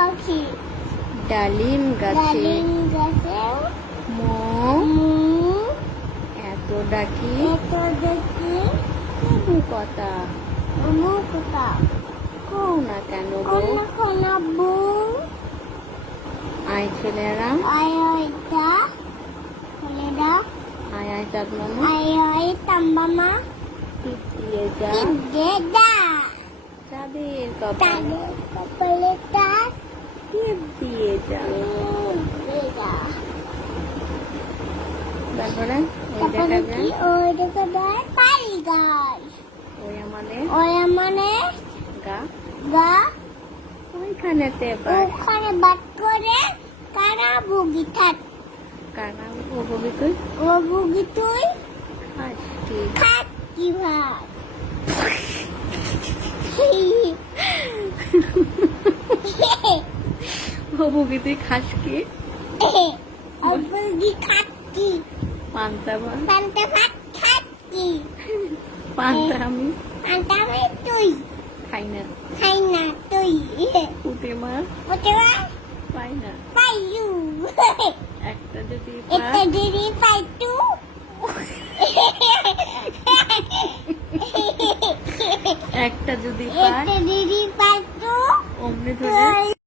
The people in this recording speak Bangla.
পাখি ডালিম গাছে ডালিম গাছে মো এত ডাকি এত দেখি তবু কথা কথা কও না কেন গো অন্য কোনো বউ আয় ছেলেরা আয় ওইটা ছেলেরা আয় আয় চাঁদ মামা আয় ওই তাম্বামা টিপ দিয়ে যা টিপে দা চাঁদের কপালে তাদের কপালে তার টিপ দিয়ে যা দা তারপরে ওই তারপরে দেখা কি যায় ওই দেখা যায় পাই গাছ ওই আমাদের ওই মানে গা গা ওইখানেতে বাস ওখানে বাদ করে কারা ভুগি থাক কানা উপভোগী তুই ও ভুগি তুই হাসছি থাক কি ভাত উপভোগী তুই খাস কি ও ভুগি খাচ্ছি পান্তা ভাত পান্তা ভাত খাচ্ছি পান্তা আমি পান্তা ভাত তুই খাই না খাই না তুই উঠে মার ওটা পাই না পাইলু একটা যদি এটা দিদি পাইতু একটা যদি পাই এটা দিদি পাইতু অমনি ধরে